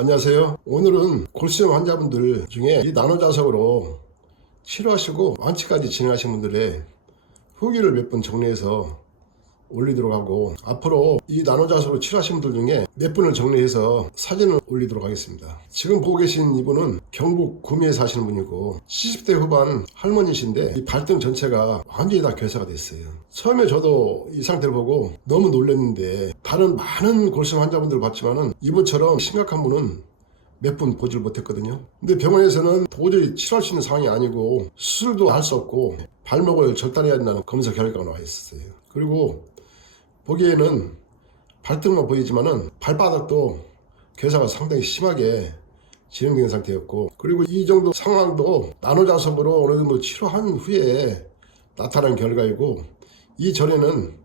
안녕하세요. 오늘은 골수염 환자분들 중에 이 나노자석으로 치료하시고 완치까지 진행하신 분들의 후기를 몇 분 정리해서 올리도록 하고, 앞으로 이 나노자석으로 치료하신 분들 중에 몇 분을 정리해서 사진을 올리도록 하겠습니다. 지금 보고 계신 이분은 경북 구미에 사시는 분이고 70대 후반 할머니신데 이 발등 전체가 완전히 다 괴사가 됐어요. 처음에 저도 이 상태를 보고 너무 놀랐는데, 다른 많은 골수염 환자분들을 봤지만은 이분처럼 심각한 분은 몇 분 보지를 못했거든요. 근데 병원에서는 도저히 치료할 수 있는 상황이 아니고 수술도 할 수 없고 발목을 절단해야 된다는 검사 결과가 나와 있었어요. 그리고 보기에는 발등만 보이지만은 발바닥도 괴사가 상당히 심하게 진행된 상태였고, 그리고 이 정도 상황도 나노자석으로 어느 정도 치료한 후에 나타난 결과이고, 이전에는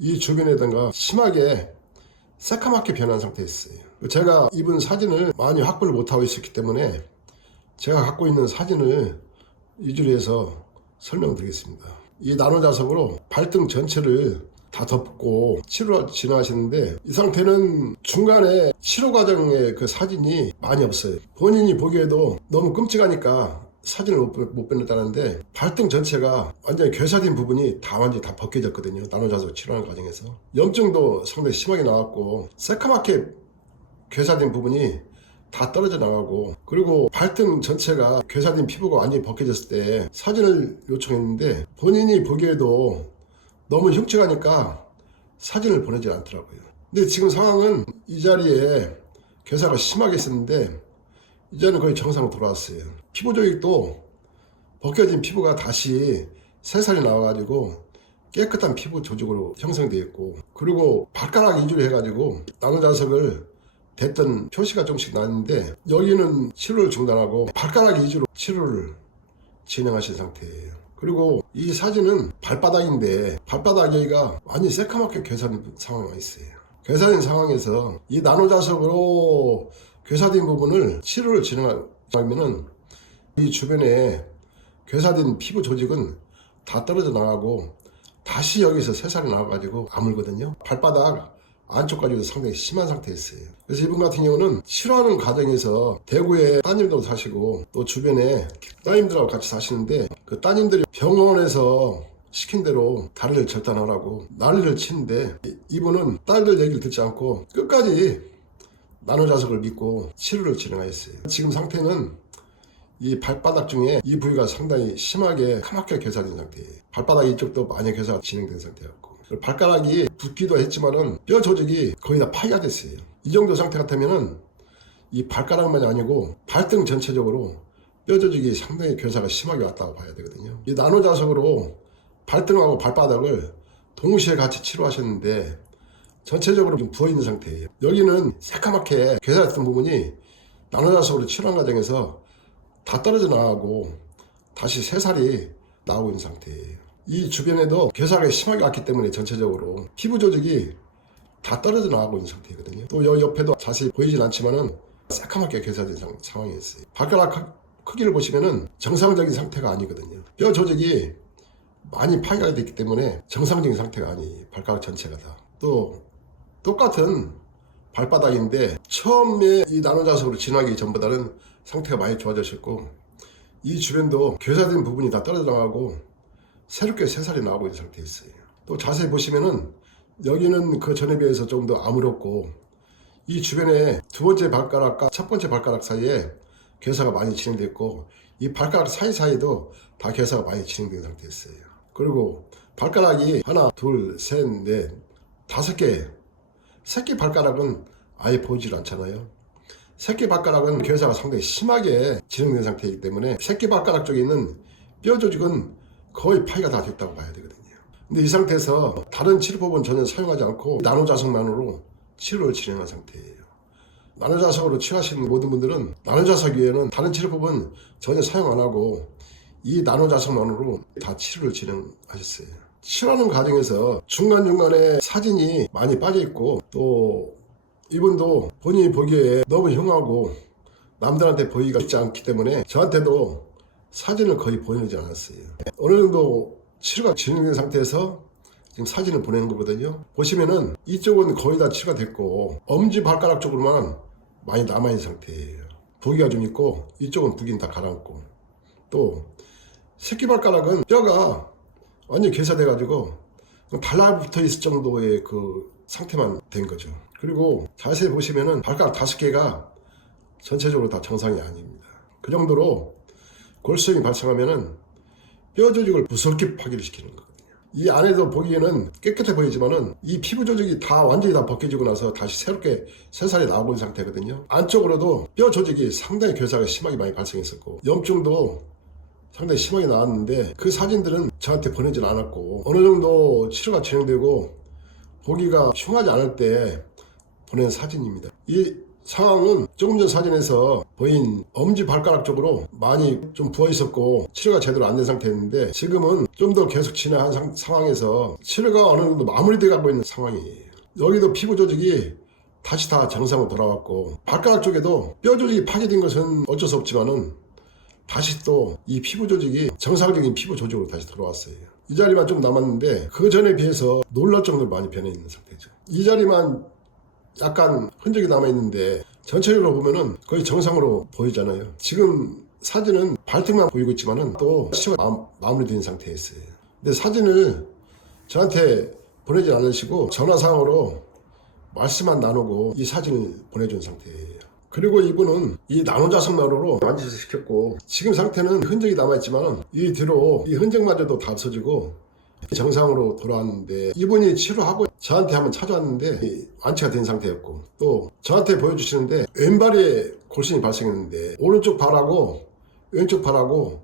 이 주변에다가 심하게 새카맣게 변한 상태였어요. 제가 이분 사진을 많이 확보를 못하고 있었기 때문에 제가 갖고 있는 사진을 위주로 해서 설명드리겠습니다. 이 나노자석으로 발등 전체를 다 덮고 치료를 진행하시는데, 이 상태는 중간에 치료 과정의 그 사진이 많이 없어요. 본인이 보기에도 너무 끔찍하니까 사진을 못 빼냈다는데, 발등 전체가 완전히 괴사된 부분이 완전히 다 벗겨졌거든요. 나노자석 치료하는 과정에서 염증도 상당히 심하게 나왔고, 새카맣게 괴사된 부분이 다 떨어져 나가고, 그리고 발등 전체가 괴사된 피부가 완전히 벗겨졌을 때 사진을 요청했는데 본인이 보기에도 너무 흉측하니까 사진을 보내지 않더라고요. 근데 지금 상황은 이 자리에 괴사가 심하게 있었는데 이제는 거의 정상으로 돌아왔어요. 피부 조직도 벗겨진 피부가 다시 새살이 나와가지고 깨끗한 피부 조직으로 형성되어 있고, 그리고 발가락 위주로 해가지고 나노자석을 댔던 표시가 조금씩 나는데, 여기는 치료를 중단하고 발가락 위주로 치료를 진행하신 상태예요. 그리고 이 사진은 발바닥인데 발바닥 여기가 완전히 새카맣게 괴사된 상황이 있어요. 괴사된 상황에서 이 나노자석으로 괴사된 부분을 치료를 진행하면은 이 주변에 괴사된 피부 조직은 다 떨어져 나가고 다시 여기서 새살이 나와가지고 아물거든요. 발바닥 안쪽까지도 상당히 심한 상태였어요. 그래서 이분 같은 경우는 치료하는 과정에서 대구에 따님도 사시고 또 주변에 따님들하고 같이 사시는데, 그 따님들이 병원에서 시킨 대로 다리를 절단하라고 난리를 치는데, 이분은 딸들 얘기를 듣지 않고 끝까지 나노자석을 믿고 치료를 진행하였어요. 지금 상태는 이 발바닥 중에 이 부위가 상당히 심하게 까맣게 괴사된 상태예요. 발바닥 이쪽도 많이 괴사가 진행된 상태였고, 발가락이 붓기도 했지만은 뼈 조직이 거의 다 파괴가 됐어요. 이 정도 상태 같으면은 이 발가락만이 아니고 발등 전체적으로 뼈 조직이 상당히 괴사가 심하게 왔다고 봐야 되거든요. 이 나노자석으로 발등하고 발바닥을 동시에 같이 치료하셨는데 전체적으로 좀 부어있는 상태예요. 여기는 새까맣게 괴사했던 부분이 나노자석으로 치료한 과정에서 다 떨어져 나가고 다시 새살이 나오고 있는 상태예요. 이 주변에도 괴사가 심하게 왔기 때문에 전체적으로 피부 조직이 다 떨어져 나가고 있는 상태거든요. 또 여기 옆에도 자세히 보이진 않지만은 새카맣게 괴사된 상황이 있어요. 발가락 크기를 보시면은 정상적인 상태가 아니거든요. 뼈 조직이 많이 파괴가 됐기 때문에 정상적인 상태가 아니에요. 발가락 전체가 다. 또 똑같은 발바닥인데 처음에 이 나노자석으로 진화하기 전보다는 상태가 많이 좋아졌고, 이 주변도 괴사된 부분이 다 떨어져 나가고 새롭게 새살이 나오고 있는 상태였어요. 또 자세히 보시면은 여기는 그 전에 비해서 좀 더 아무렇고, 이 주변에 두 번째 발가락과 첫 번째 발가락 사이에 괴사가 많이 진행됐고, 이 발가락 사이사이도 다 괴사가 많이 진행된 상태였어요. 그리고 발가락이 하나, 둘, 셋, 넷, 5개, 새끼 발가락은 아예 보이질 않잖아요. 새끼 발가락은 괴사가 상당히 심하게 진행된 상태이기 때문에 새끼 발가락 쪽에 있는 뼈 조직은 거의 파괴가 다 됐다고 봐야 되거든요. 근데 이 상태에서 다른 치료법은 전혀 사용하지 않고 나노자석만으로 치료를 진행한 상태예요. 나노자석으로 치료하시는 모든 분들은 나노자석 외에는 다른 치료법은 전혀 사용 안 하고 이 나노자석만으로 다 치료를 진행하셨어요. 치료하는 과정에서 중간중간에 사진이 많이 빠져있고, 또 이분도 본인이 보기에 너무 흉하고 남들한테 보이기가 쉽지 않기 때문에 저한테도 사진을 거의 보내지 않았어요. 어느 정도 치료가 진행된 상태에서 지금 사진을 보내는 거거든요. 보시면은 이쪽은 거의 다 치료가 됐고 엄지발가락 쪽으로만 많이 남아있는 상태예요. 부기가 좀 있고 이쪽은 부기는 다 가라앉고, 또 새끼발가락은 뼈가 완전히 괴사돼 가지고 달라붙어 있을 정도의 그 상태만 된 거죠. 그리고 자세히 보시면은 발가락 5개가 전체적으로 다 정상이 아닙니다. 그 정도로 골수염이 발생하면은 뼈 조직을 무섭게 파괴를 시키는 거거든요. 이 안에도 보기에는 깨끗해 보이지만은 이 피부 조직이 다 완전히 다 벗겨지고 나서 다시 새롭게 새살이 나오고 있는 상태거든요. 안쪽으로도 뼈 조직이 상당히 괴사가 심하게 많이 발생했었고, 염증도 상당히 심하게 나왔는데 그 사진들은 저한테 보내질 않았고, 어느 정도 치료가 진행되고 보기가 흉하지 않을 때 보낸 사진입니다. 이 상황은 조금 전 사진에서 보인 엄지발가락 쪽으로 많이 좀 부어 있었고 치료가 제대로 안 된 상태였는데, 지금은 좀 더 계속 진행한 상황에서 치료가 어느 정도 마무리돼 가고 있는 상황이에요. 여기도 피부 조직이 다시 다 정상으로 돌아왔고, 발가락 쪽에도 뼈 조직이 파괴된 것은 어쩔 수 없지만은 다시 또 이 피부 조직이 정상적인 피부 조직으로 다시 돌아왔어요. 이 자리만 좀 남았는데 그 전에 비해서 놀랄 정도로 많이 변해 있는 상태죠. 이 자리만 약간 흔적이 남아있는데 전체적으로 보면은 거의 정상으로 보이잖아요. 지금 사진은 발등만 보이고 있지만은 또 치료가 마무리된 상태였어요. 근데 사진을 저한테 보내지 않으시고 전화상으로 말씀만 나누고 이 사진을 보내준 상태예요. 그리고 이분은 이 나노자석만으로 완치를 시켰고, 지금 상태는 흔적이 남아있지만은 이 뒤로 이 흔적마저도 다 없어지고 정상으로 돌아왔는데, 이분이 치료하고 저한테 한번 찾아왔는데 완치가 된 상태였고, 또 저한테 보여주시는데 왼발에 골신이 발생했는데 오른쪽 발하고 왼쪽 발하고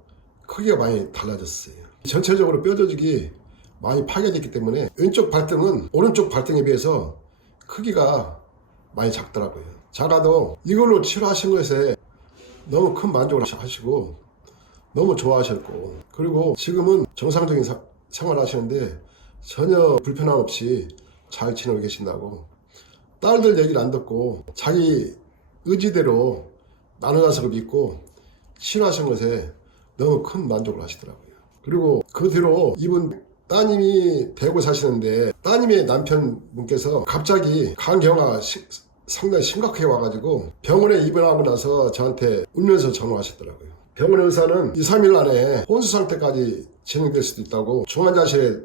크기가 많이 달라졌어요. 전체적으로 뼈 조직이 많이 파괴됐기 때문에 왼쪽 발등은 오른쪽 발등에 비해서 크기가 많이 작더라고요. 작아도 이걸로 치료하신 것에 너무 큰 만족을 하시고 너무 좋아하셨고, 그리고 지금은 정상적인 생활을 하시는데 전혀 불편함 없이 잘 지내고 계신다고, 딸들 얘기를 안 듣고 자기 의지대로 나눠자석을 믿고 치료하신 것에 너무 큰 만족을 하시더라고요. 그리고 그 뒤로 이분 따님이 대구 사시는데 따님의 남편분께서 갑자기 간경화 상당히 심각하게 와가지고 병원에 입원하고 나서 저한테 울면서 전화하셨더라고요. 병원 의사는 2, 3일 안에 혼수 상태까지 진행될 수도 있다고 중환자실에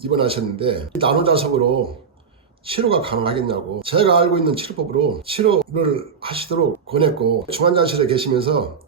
입원하셨는데 이 나노자석으로 치료가 가능하겠냐고, 제가 알고 있는 치료법으로 치료를 하시도록 권했고, 중환자실에 계시면서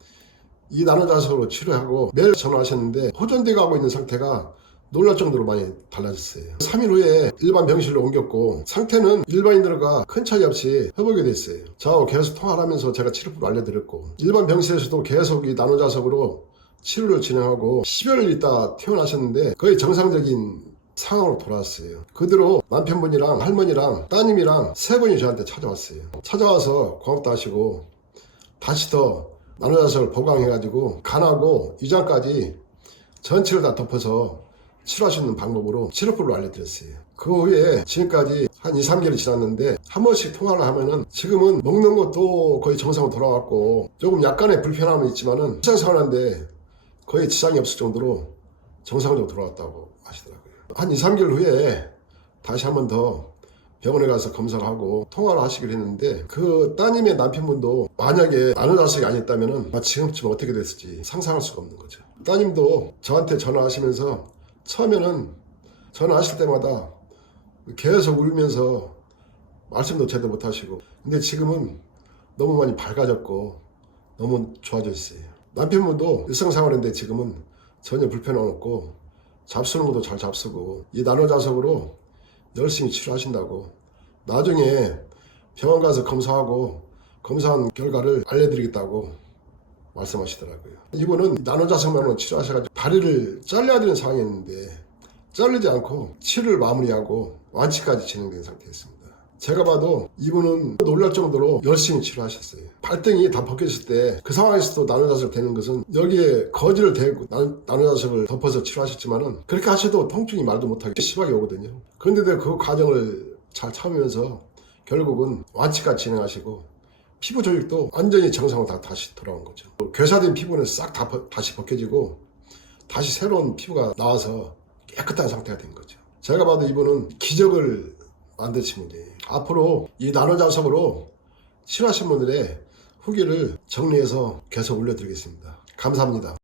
이 나노자석으로 치료하고 매일 전화하셨는데 호전돼 가고 있는 상태가 놀랄 정도로 많이 달라졌어요. 3일 후에 일반 병실로 옮겼고 상태는 일반인들과 큰 차이 없이 회복이 됐어요. 저하고 계속 통화를 하면서 제가 치료법을 알려드렸고, 일반 병실에서도 계속 이 나노자석으로 치료를 진행하고 10여일 있다 퇴원하셨는데 거의 정상적인 상황으로 돌아왔어요. 그 뒤로 남편분이랑 할머니랑 따님이랑 3분이 저한테 찾아왔어요. 찾아와서 고맙다 하시고 다시 더 나노자석을 보강해가지고 간하고 위장까지 전체를 다 덮어서 치료할 수 있는 방법으로 치료법을 알려드렸어요. 그 후에 지금까지 한 2, 3개월이 지났는데 한 번씩 통화를 하면은 지금은 먹는 것도 거의 정상으로 돌아왔고, 조금 약간의 불편함은 있지만은 일상생활하는데 거의 지장이 없을 정도로 정상적으로 돌아왔다고 하시더라고요. 한 2, 3개월 후에 다시 한 번 더 병원에 가서 검사를 하고 통화를 하시기로 했는데, 그 따님의 남편분도 만약에 나노자석이 아니었다면은 지금쯤 어떻게 됐을지 상상할 수가 없는 거죠. 따님도 저한테 전화하시면서 처음에는 전화하실 때마다 계속 울면서 말씀도 제대로 못하시고, 근데 지금은 너무 많이 밝아졌고 너무 좋아졌어요. 남편분도 일상생활인데 지금은 전혀 불편함 없고 잡수는 것도 잘 잡수고 이 나노자석으로 열심히 치료하신다고, 나중에 병원 가서 검사하고 검사한 결과를 알려드리겠다고 말씀하시더라고요. 이분은 나노자석만으로 치료하셔가지고 다리를 잘라야 되는 상황이었는데 자르지 않고 치료를 마무리하고 완치까지 진행된 상태였습니다. 제가 봐도 이분은 놀랄 정도로 열심히 치료하셨어요. 발등이 다 벗겨졌을 때 그 상황에서도 나노자석을 대는 것은 여기에 거지를 대고 나노자석을 덮어서 치료하셨지만은 그렇게 하셔도 통증이 말도 못하게 심하게 오거든요. 그런데도 그 과정을 잘 참으면서 결국은 완치까지 진행하시고 피부 조직도 완전히 정상으로 다시 돌아온 거죠. 괴사된 피부는 싹 다 다시 벗겨지고 다시 새로운 피부가 나와서 깨끗한 상태가 된 거죠. 제가 봐도 이분은 기적을 만드신 분이에요. 앞으로 이 나노자석으로 치료하신 분들의 후기를 정리해서 계속 올려드리겠습니다. 감사합니다.